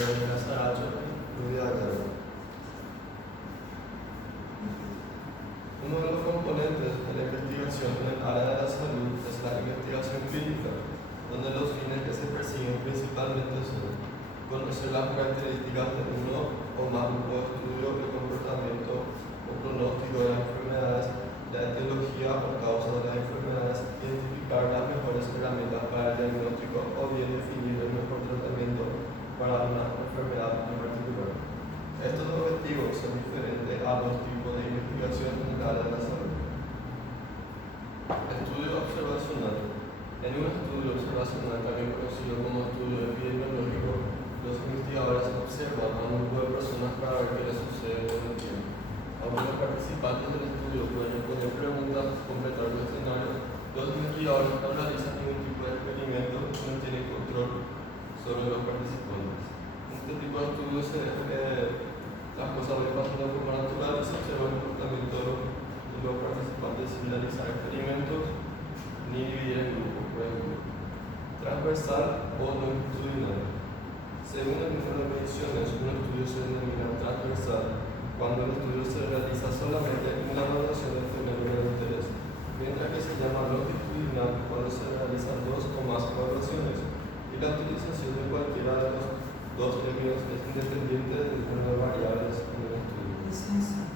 Carolina Saracho y Rubia Gallo. Uno de los componentes de la investigación en el área de la salud es la investigación clínica, donde los fines que se persiguen principalmente son conocer las características de uno o más grupos de estudio, el comportamiento o pronóstico de las enfermedades, la etiología o causa de las enfermedades, identificar las mejores herramientas para el diagnóstico o bien definir el mejor tratamiento para una enfermedad en particular. Estos objetivos son diferentes a los tipos de investigación en el área de la salud. Estudio observacional. En un estudio observacional, también conocido como estudio epidemiológico, los investigadores observan a un grupo de personas para ver qué les sucede con el tiempo. Aunque los participantes del estudio pueden responder preguntas, completar los escenarios, los investigadores no realizan ningún tipo de experimento y no tienen control sobre los participantes. En este tipo de estudios se deja que las cosas van pasando de forma natural y se observa el comportamiento de los participantes sin realizar experimentos ni dividir en grupos, por ejemplo. Transversal o longitudinal. Según el número de mediciones, un estudio se denomina transversal cuando el estudio se realiza solamente en una evaluación del fenómeno de interés, mientras que se llama longitudinal cuando se realizan dos o más evaluaciones y la utilización de cualquiera de los dos términos es independiente del número de variables en el estudio. Licença,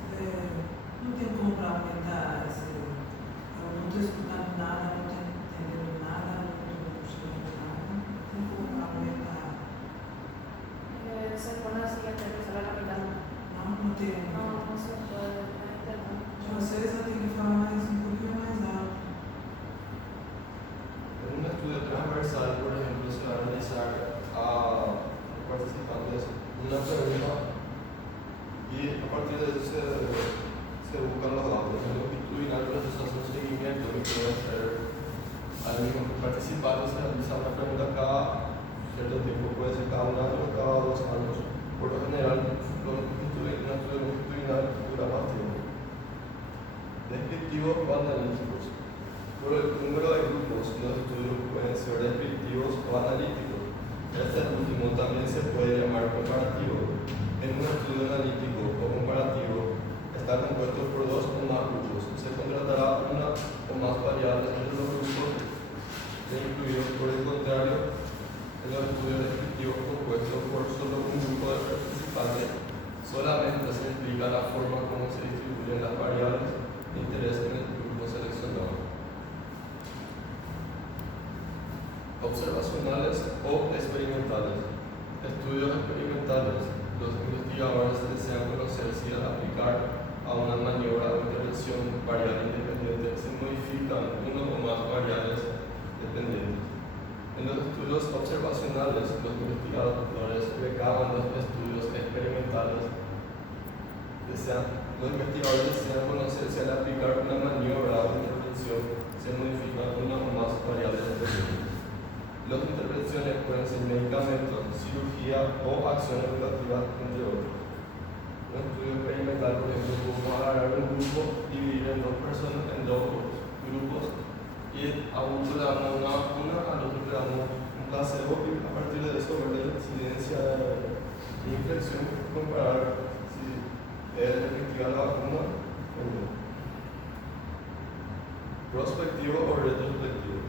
não tem como para aumentar esse. Eu não estou escutando nada, não estou entendendo nada, não estou gostando de nada. Não tem como para aumentar. Se pone así antes de saber la mitad. Não tem. No, no se puede. Vocês vão ter que falar mais um pouquinho mais alto. En un estudio transversal, por ejemplo, se va a realizar a los participantes una pregunta y a partir de eso se buscan los datos. En longitudinal, pero se hace un seguimiento que puede ser al mismo participante, se realiza una pregunta cada cierto tiempo, puede ser cada un año o cada 2 años. Por lo general, un estudio longitudinal dura más tiempo. Descriptivos o analíticos. Por el número de grupos, los estudios pueden ser descriptivos o analíticos. Este último también se puede llamar comparativo. En un estudio analítico o comparativo está compuesto por dos o más grupos. Se contratará una o más variables entre los grupos incluidos. Por el contrario, en los estudios descriptivos compuestos por solo un grupo de participantes, solamente se explica la forma como se distribuyen las variables de interés en el grupo seleccionado. Observacionales o experimentales. Estudios experimentales. Los investigadores desean conocer si al aplicar a una maniobra o intervención variable independiente se modifican uno o más variables dependientes. En los estudios observacionales, los investigadores recaban los estudios experimentales. Los investigadores desean conocer si al aplicar una maniobra o intervención se modifican una o más variables dependientes. Las intervenciones pueden ser medicamentos, cirugía o acción educativa, entre otros. Un estudio experimental, por ejemplo, podemos agarrar un grupo, dividir en dos personas en dos grupos y a uno le damos una vacuna, al otro le damos un placebo y a partir de eso ver la incidencia de infección, comparar si es efectiva la vacuna o no. Prospectivo o retrospectivo.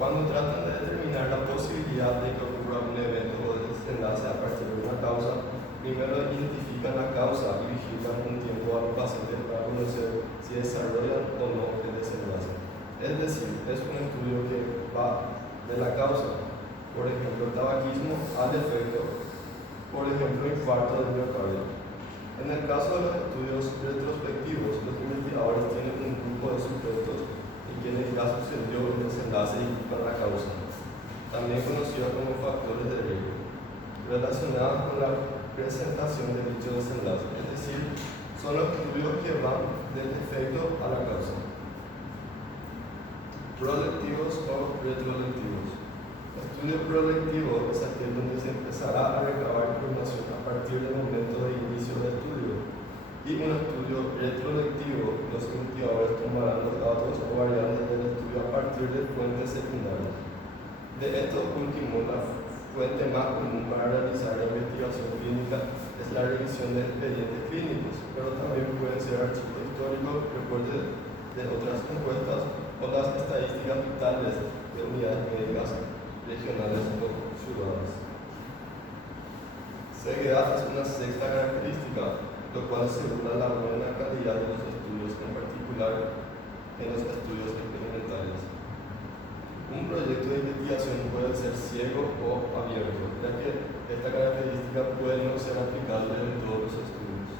Cuando tratan de determinar la posibilidad de que ocurra un evento o desenlace a partir de una causa, primero identifican la causa y vigilan un tiempo a los pacientes para conocer si desarrollan o no el desenlace. Es decir, es un estudio que va de la causa, por ejemplo, el tabaquismo, al efecto, por ejemplo, infarto del miocardio. En el caso de los estudios retrospectivos, los investigadores tienen un grupo de sujetos y quienes ya sucedió el desenlace y para la causa, también conocida como factores de riesgo, relacionados con la presentación de dicho desenlace, es decir, son los estudios que van del efecto a la causa. Prolectivos o retrolectivos. Estudio prolectivo es aquel donde se empezará a recabar información a partir del momento de inicio del estudio. Y un estudio retrolectivo, los investigadores tomarán los datos o variables del estudio a partir de fuentes secundarias. De estos últimos, la fuente más común para realizar la investigación clínica es la revisión de expedientes clínicos, pero también pueden ser archivos históricos, reportes de otras encuestas o las estadísticas vitales de unidades médicas regionales o ciudades. Ceguedad es una sexta característica, lo cual asegura la buena calidad de los estudios, en particular en los estudios experimentales. Un proyecto de investigación puede ser ciego o abierto, ya que esta característica puede no ser aplicable en todos los estudios.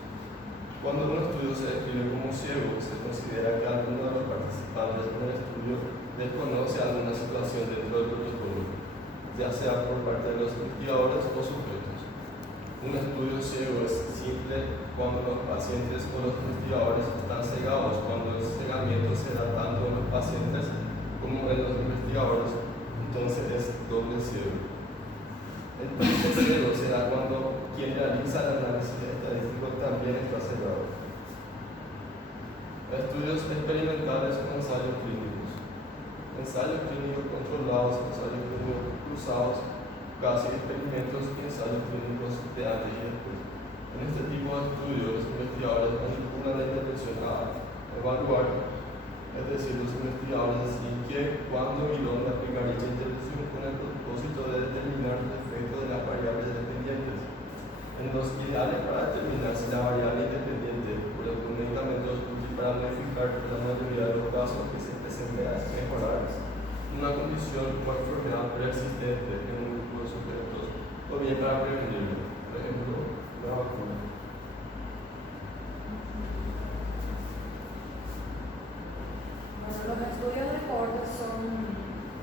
Cuando un estudio se describe como ciego, se considera que alguno de los participantes en el estudio desconoce alguna situación dentro del protocolo, ya sea por parte de los investigadores o sujetos. Un estudio ciego es simple cuando los pacientes o los investigadores están cegados, cuando el cegamiento se da tanto en los pacientes como en los investigadores, entonces es doble ciego. El paciente ciego se da cuando quien realiza el análisis estadístico también está cegado. Estudios experimentales o ensayos clínicos. Ensayos clínicos controlados, ensayos clínicos cruzados, casi experimentos y ensayos clínicos de antes y después. En este tipo de estudios, los investigadores manipulan la intervención a evaluar, es decir, los investigadores deciden qué, cuándo y dónde aplicar dicha intervención con el propósito de determinar el efecto de las variables dependientes. En los ideales para determinar si la variable independiente por algún medicamento es útil para modificar la mayoría de los casos que se presenten a mejorar una condición o enfermedad preexistente en un grupo de sujetos, o bien para prevenirlo, por ejemplo, la vacuna. Bueno, los estudios de cohortes son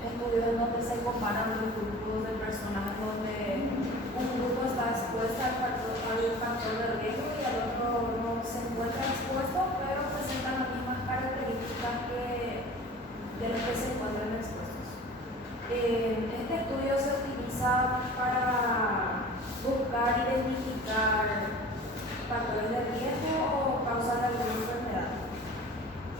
estudios en donde se comparan los grupos de personas, donde un grupo está expuesto al factor de riesgo y el otro no se encuentra expuesto, pero presentan las mismas características de los que se encuentran expuestos. Este estudio se utiliza para buscar, identificar factores de riesgo o causas de alguna enfermedad.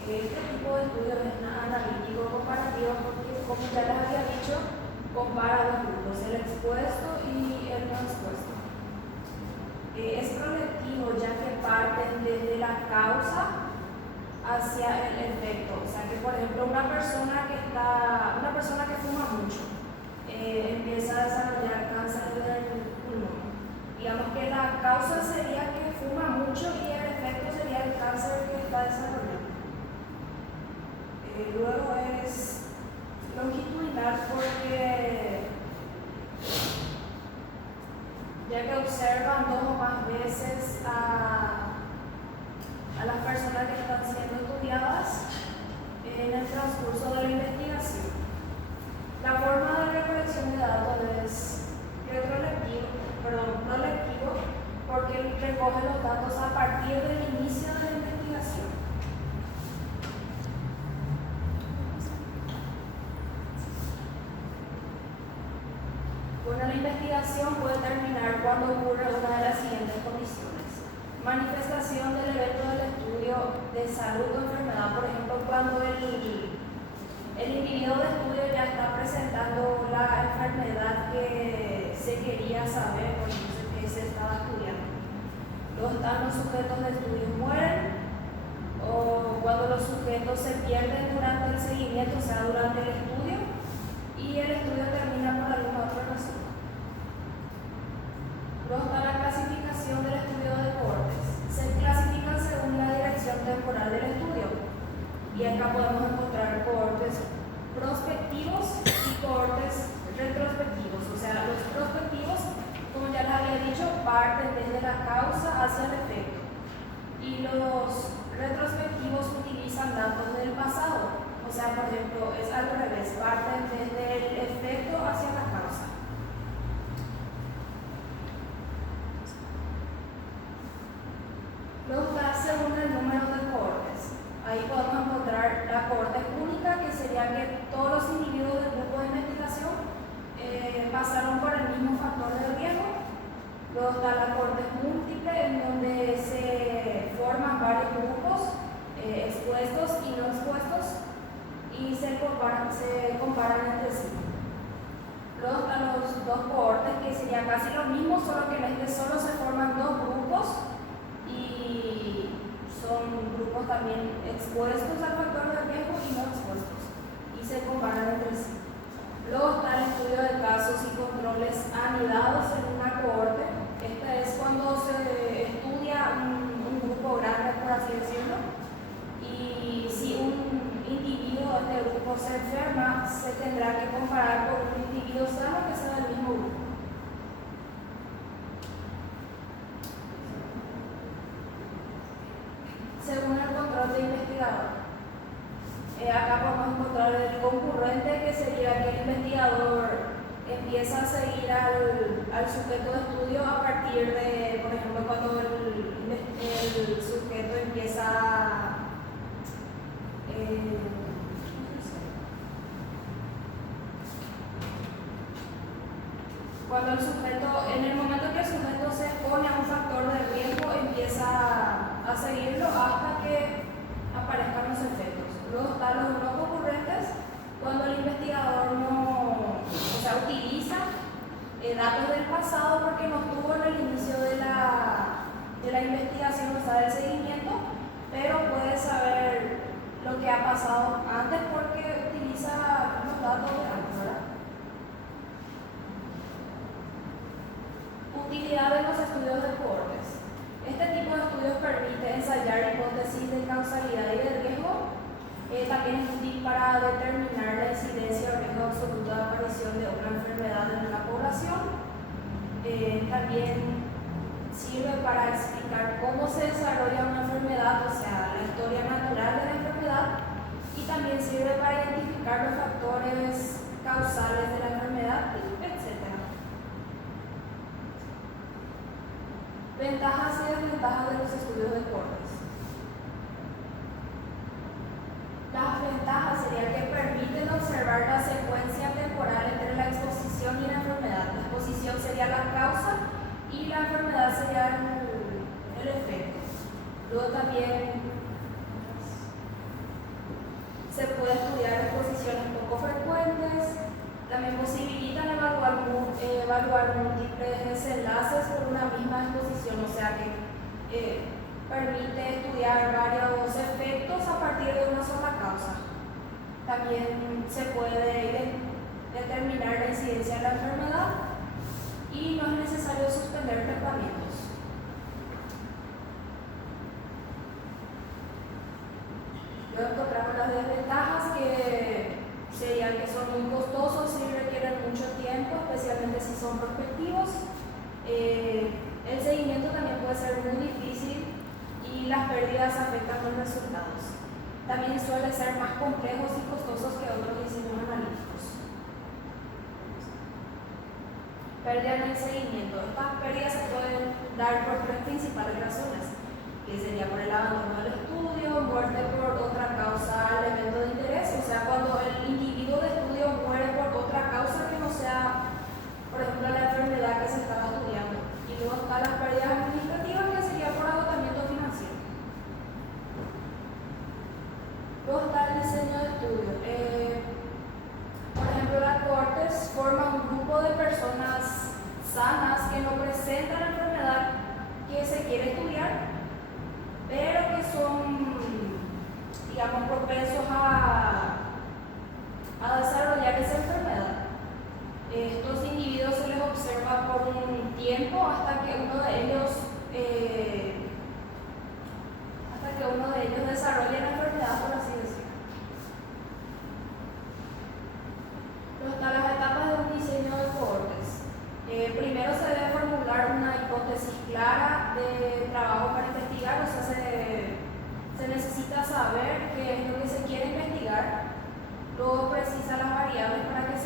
Este tipo de estudios es analítico comparativo porque, como ya les había dicho, compara los grupos, el expuesto y el no expuesto. Es proyectivo ya que parten desde la causa hacia el efecto. O sea que, por ejemplo, una persona que fuma mucho empieza a desarrollar cáncer del pulmón. Digamos que la causa sería que fuma mucho y el efecto sería el cáncer que está desarrollando. Luego es longitudinal porque ya que observan 2 o más veces a las personas que están siendo estudiadas en el transcurso de la investigación. La forma de recolección de datos es prolectivo porque recoge los datos a partir del inicio de la investigación. Bueno, la investigación puede terminar cuando ocurre una de las siguientes condiciones: manifestación del evento del estudio de salud o enfermedad, por ejemplo, cuando el individuo de estudio ya está presentando la enfermedad que se quería saber, por ejemplo, que se estaba estudiando. Luego están los sujetos de estudio mueren, o cuando los sujetos se pierden durante el seguimiento, o sea, durante el estudio, y el estudio termina por alguna otra razón. Luego está la clasificación del estudio de cohortes. Se clasifican según la dirección temporal del estudio. Y acá podemos encontrar cohortes prospectivos y cohortes retrospectivos. O sea, los prospectivos, como ya les había dicho, parten desde la causa hacia el efecto. Y los retrospectivos utilizan datos del pasado. O sea, por ejemplo, es al revés, parten desde el efecto hacia la causa. Luego está según el número de cohortes. Ahí podemos encontrar la cohorte única, que sería que todos los individuos del grupo de investigación pasaron por el mismo factor de riesgo. Luego está la cohorte múltiple, en donde se forman solo que en este solo se forman dos grupos y son grupos también expuestos al factor de riesgo y no expuestos y se comparan entre sí. Luego está el estudio de casos y controles anidados en una cohorte. Este es cuando se estudia un grupo grande, por así decirlo, y si un individuo de este grupo se enferma, se tendrá que comparar con un individuo sano que sea del mismo grupo. Según el control de investigador. Acá podemos encontrar el concurrente, que sería que el investigador empieza a seguir al sujeto de estudio a partir de, por ejemplo, cuando el sujeto empieza cuando el sujeto, en el momento que el sujeto se expone a un factor de riesgo, empieza a seguirlo hasta que aparezcan los efectos. Luego están los no concurrentes, cuando el investigador utiliza datos del pasado porque no estuvo en el inicio de la investigación, o sea, del seguimiento, pero puede saber lo que ha pasado antes porque utiliza los datos de antes, ¿verdad? Utilidad de los estudios de cohortes. Este tipo de estudios permite ensayar hipótesis de causalidad y de riesgo. También es útil para determinar la incidencia o riesgo absoluto de aparición de otra enfermedad en la población. También sirve para explicar cómo se desarrolla una enfermedad, o sea, la historia natural de la enfermedad, y también sirve para identificar los factores causales de la enfermedad, etc. Ventajas y desventajas de los estudios de cohortes. Las ventajas serían que permiten observar la secuencia temporal entre la exposición y la enfermedad. La exposición sería la causa y la enfermedad sería el efecto. Luego también se puede estudiar exposiciones poco frecuentes. También posibilitan evaluar múltiples desenlaces por una misma exposición, o sea que permite estudiar varios efectos a partir de una sola causa. También se puede determinar la incidencia de la enfermedad y no es necesario suspender tratamientos. Luego encontramos las desventajas, que serían que son muy costosos y requieren mucho tiempo, especialmente si son prospectivos. El seguimiento también puede ser muy difícil y las pérdidas afectan los resultados. También suelen ser más complejos y costosos que otros diseños analíticos. Pérdida en el seguimiento. Estas pérdidas se pueden dar por tres principales razones, que sería por el abandono del estudio, muerte por otra causa al evento de interés, o sea, cuando el individuo de estudio muere por otra causa que no sea, por ejemplo, la enfermedad que se estaba estudiando. Y luego están las pérdidas administrativas, que sería por agotamiento financiero. Luego está el diseño de estudio. Por ejemplo, las cohortes forman un grupo de personas sanas que no presentan la enfermedad que se quiere estudiar, pero que son, digamos, propensos a desarrollar esa enfermedad. Estos individuos se les observa por un tiempo hasta que uno de ellos desarrolle la enfermedad, por así decirlo. Luego están las etapas de un diseño de cohortes. Primero se debe formular una hipótesis clara de trabajo para investigar, o sea, se necesita saber qué es lo que se quiere investigar. Luego precisa las variables para que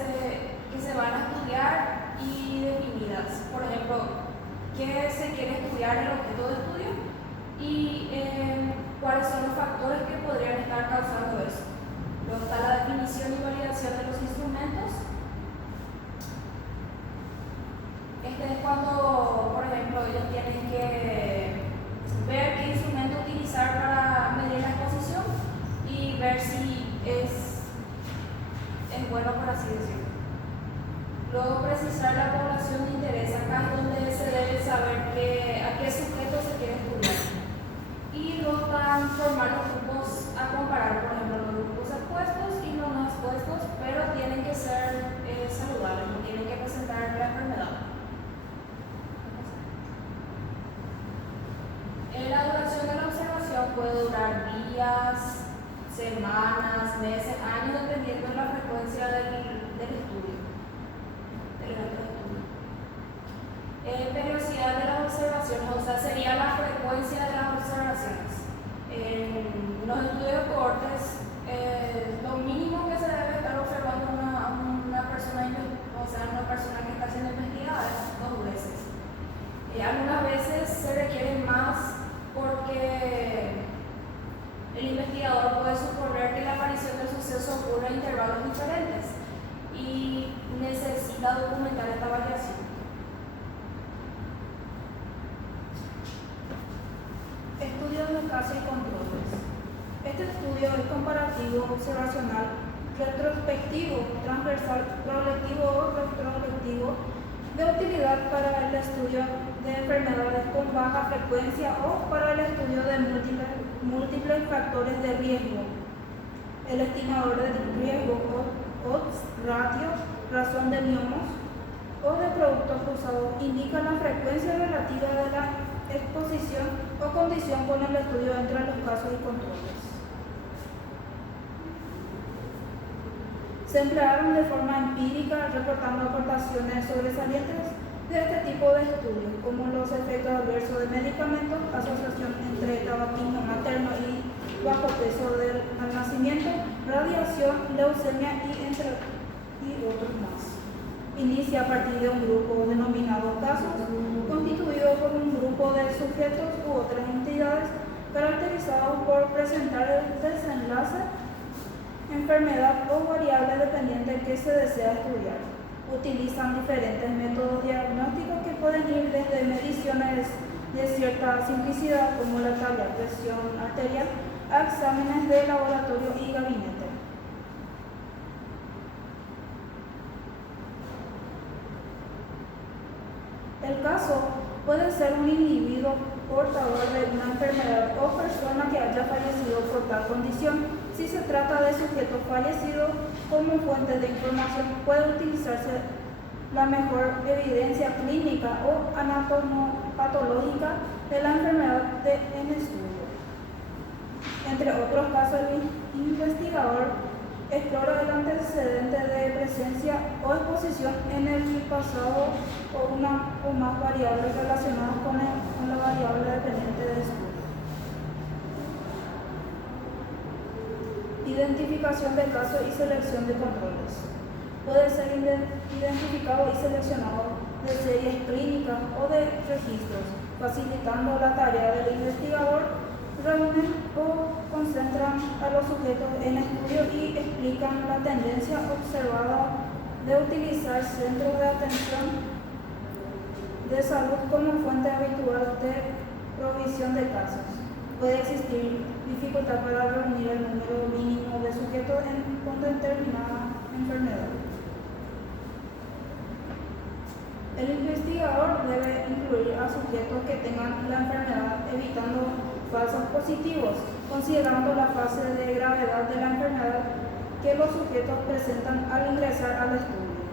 se van a estudiar y definidas. Por ejemplo, qué se quiere estudiar, el objeto de estudio, y cuáles son los factores que podrían estar causando eso. Luego está la definición y validación de los instrumentos. Este es cuando, por ejemplo, ellos tienen que ver qué instrumento utilizar para medir la exposición y ver si es bueno, por así decirlo. Luego precisar la población de interés. Acá es donde se debe sea, sería la frecuencia de las observaciones. En los estudios de cohortes, lo mínimo que se debe estar observando una persona, o sea, una persona que está siendo investigada es 2 veces. Algunas veces se requiere más porque el investigador puede suponer que la aparición del suceso ocurre a intervalos diferentes y necesita documentar esta variación. Estudios de caso y controles. Este estudio es comparativo, observacional, retrospectivo, transversal, prospectivo o retrospectivo, de utilidad para el estudio de enfermedades con baja frecuencia o para el estudio de múltiples factores de riesgo. El estimador de riesgo, odds ratio, razón de miomos o de productos cruzados, indica la frecuencia relativa de la exposición o condición con el estudio entre los casos y controles. Se emplearon de forma empírica, reportando aportaciones sobresalientes de este tipo de estudios, como los efectos adversos de medicamentos, asociación entre tabaquismo materno y bajo peso al nacimiento, radiación, leucemia y otros más. Inicia a partir de un grupo denominado casos, constituido por un grupo de sujetos u otras entidades caracterizados por presentar el desenlace, enfermedad o variable dependiente que se desea estudiar. Utilizan diferentes métodos diagnósticos que pueden ir desde mediciones de cierta simplicidad, como la tabla de presión arterial, a exámenes de laboratorio y gabinete. El caso puede ser un individuo portador de una enfermedad o persona que haya fallecido por tal condición. Si se trata de sujetos fallecidos, como fuente de información puede utilizarse la mejor evidencia clínica o anatomopatológica de la enfermedad en estudio. Entre otros casos, el investigador explora el antecedente de presencia o exposición en el pasado o una o más variables relacionadas con la variable dependiente de estudio. Identificación de casos y selección de controles. Puede ser identificado y seleccionado de series clínicas o de registros, facilitando la tarea del investigador. Reúnen o concentran a los sujetos en estudio y explican la tendencia observada de utilizar centros de atención de salud como fuente habitual de provisión de casos. Puede existir dificultad para reunir el número mínimo de sujetos con determinada enfermedad. El investigador debe incluir a sujetos que tengan la enfermedad, evitando falsos positivos, considerando la fase de gravedad de la enfermedad que los sujetos presentan al ingresar al estudio.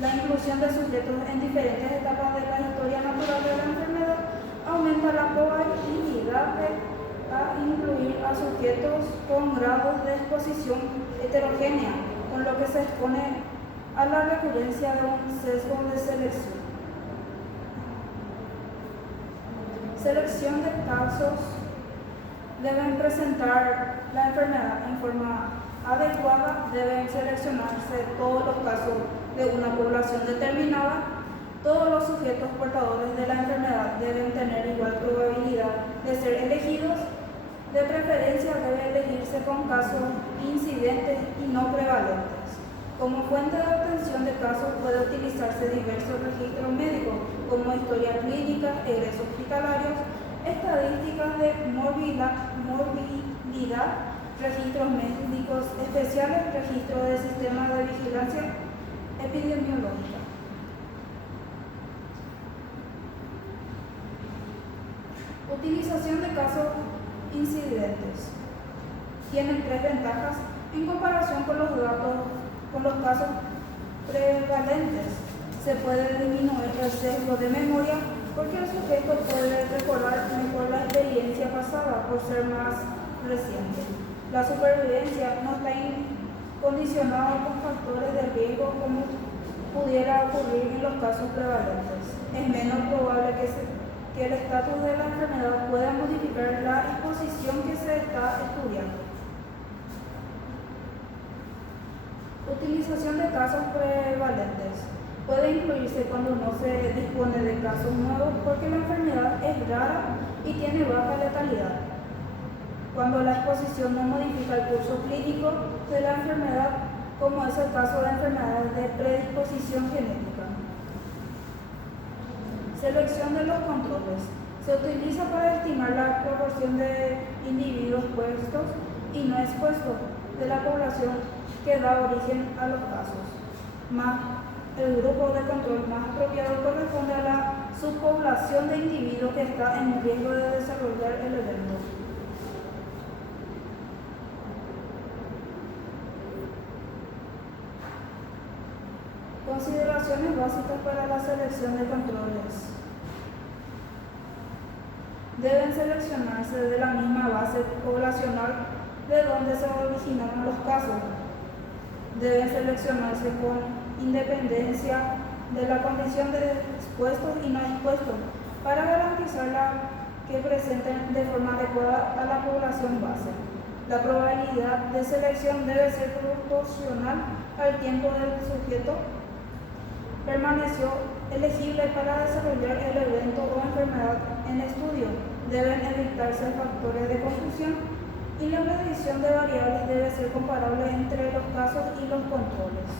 La inclusión de sujetos en diferentes etapas de la historia natural de la enfermedad aumenta la probabilidad de incluir a sujetos con grados de exposición heterogénea, con lo que se expone a la recurrencia de un sesgo de selección. Selección de casos. Deben presentar la enfermedad en forma adecuada, deben seleccionarse todos los casos de una población determinada. Todos los sujetos portadores de la enfermedad deben tener igual probabilidad de ser elegidos. De preferencia debe elegirse con casos incidentes y no prevalentes. Como fuente de obtención de casos puede utilizarse diversos registros médicos, como historia clínica, egresos hospitalarios, estadísticas de morbilidad, registros médicos especiales, registros de sistemas de vigilancia epidemiológica. Utilización de casos incidentes. Tienen 3 ventajas en comparación con los casos prevalentes. Se puede disminuir el sesgo de memoria porque el sujeto puede recordar mejor la experiencia pasada por ser más reciente. La supervivencia no está condicionada con factores de riesgo como pudiera ocurrir en los casos prevalentes. Es menos probable que el estatus de la enfermedad pueda modificar la exposición que se está estudiando. Utilización de casos prevalentes. Puede incluirse cuando no se dispone de casos nuevos porque la enfermedad es rara y tiene baja letalidad. Cuando la exposición no modifica el curso clínico de la enfermedad, como es el caso de enfermedades de predisposición genética. Selección de los controles. Se utiliza para estimar la proporción de individuos expuestos y no expuestos de la población que da origen a los casos. El grupo de control más apropiado corresponde a la subpoblación de individuos que está en riesgo de desarrollar el evento. Consideraciones básicas para la selección de controles. Deben seleccionarse de la misma base poblacional de donde se originaron los casos. Deben seleccionarse con independencia de la condición de expuestos y no expuestos para garantizar que presenten de forma adecuada a la población base. La probabilidad de selección debe ser proporcional al tiempo del sujeto permaneció elegible para desarrollar el evento o enfermedad en estudio. Deben evitarse factores de confusión y la medición de variables debe ser comparable entre los casos y los controles.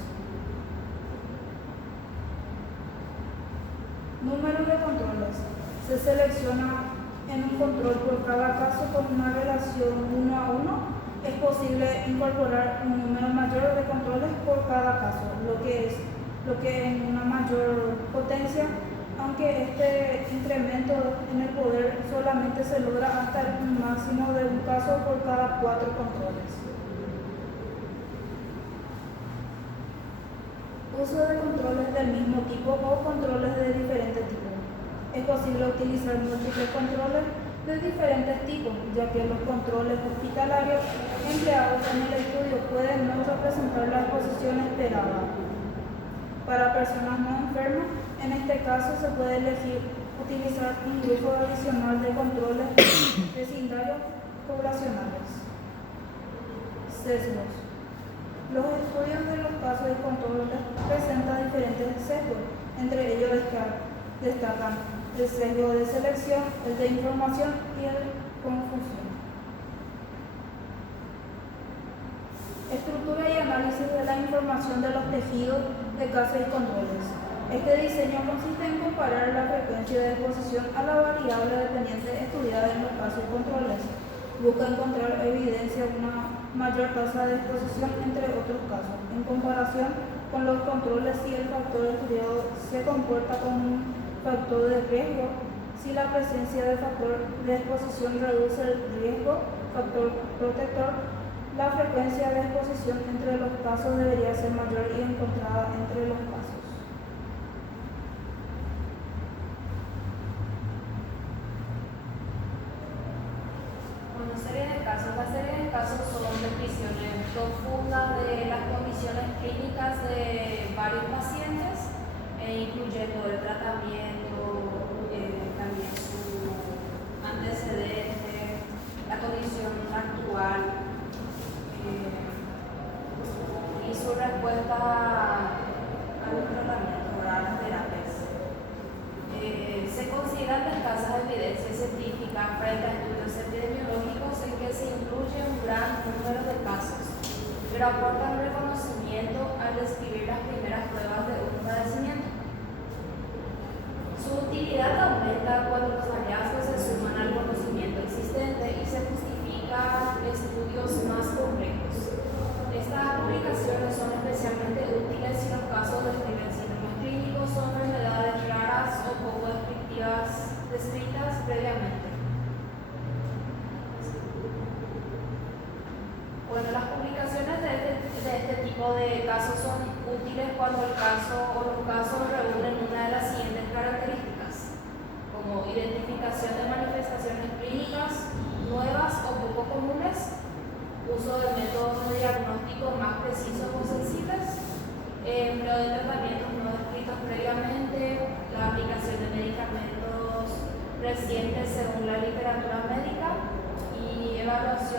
Número de controles. Se selecciona en un control por cada caso con una relación 1 a 1. Es posible incorporar un número mayor de controles por cada caso, lo que en una mayor potencia, aunque este incremento en el poder solamente se logra hasta un máximo de un caso por cada 4 controles. Uso de controles del mismo tipo o controles de diferente tipo. Es posible utilizar múltiples controles de diferentes tipos, ya que los controles hospitalarios empleados en el estudio pueden no representar la exposición esperada. Para personas no enfermas, en este caso se puede elegir utilizar un grupo adicional de controles vecindarios poblacionales. Sesgos. Los estudios de los casos de control presentan diferentes sesgos, entre ellos destacan el sesgo de selección, el de información y el de confusión. Estructura y análisis de la información de los tejidos de casos y controles. Este diseño consiste en comparar la frecuencia de exposición a la variable dependiente estudiada en los casos y controles. Busca encontrar evidencia de una mayor tasa de exposición entre otros casos, en comparación con los controles si el factor estudiado se comporta como un factor de riesgo, si la presencia de factor de exposición reduce el riesgo, factor protector. La frecuencia de exposición entre los casos debería ser mayor y encontrada entre los casos. Una serie de casos. La serie de casos son descripciones profundas de las condiciones clínicas de varios pacientes, incluyendo el tratamiento, también su antecedente, la condición actual, y su respuesta a los tratamientos, a las terapias. Se consideran escasas evidencias científicas frente a estudios epidemiológicos en que se incluye un gran número de casos, pero aportan reconocimiento al describir las primeras pruebas de un padecimiento. Su utilidad aumenta cuando los hallazgos se suman al conocimiento existente y se justifican estudios más complejos. Estas publicaciones son especialmente útiles si los casos describen síntomas clínicos o enfermedades raras o poco descritas previamente. Bueno, las publicaciones de este tipo de casos son útiles cuando el caso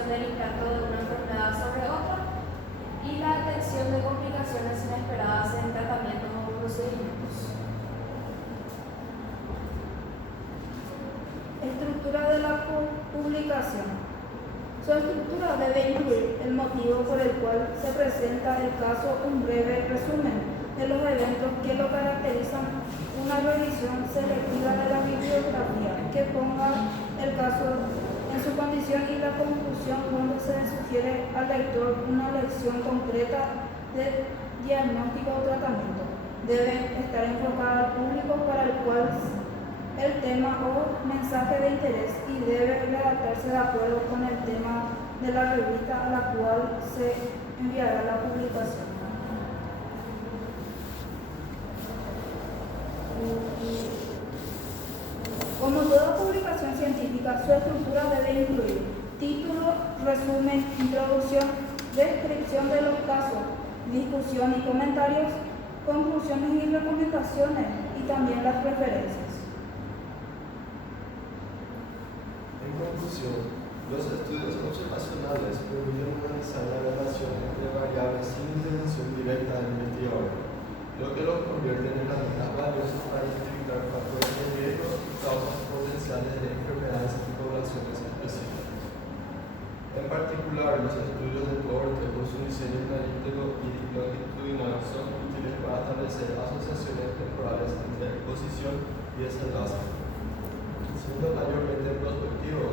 reducción del impacto de una enfermedad sobre otra y la detección de complicaciones inesperadas en tratamientos o procedimientos. Estructura de la publicación. Su estructura debe incluir el motivo por el cual se presenta el caso, un breve resumen de los eventos que lo caracterizan, una revisión selectiva de la bibliografía que ponga el caso en su condición y la conclusión donde se sugiere al lector una elección concreta de diagnóstico o tratamiento. Debe estar enfocada al público para el cual el tema o mensaje de interés y debe redactarse de acuerdo con el tema de la revista a la cual se enviará la publicación. Como toda publicación científica, su estructura debe incluir título, resumen, introducción, descripción de los casos, discusión y comentarios, conclusiones y recomendaciones y también las referencias. En conclusión, los estudios observacionales permiten analizar la relación entre variables sin intervención directa del investigador, lo que lo convierte en herramientas valiosas para identificar factores de riesgo y causas potenciales de enfermedades y poblaciones específicas. En particular, los estudios de cohorte por su diseño analítico y longitudinal son útiles para establecer asociaciones temporales entre exposición y desenlace. Siendo mayormente prospectivos,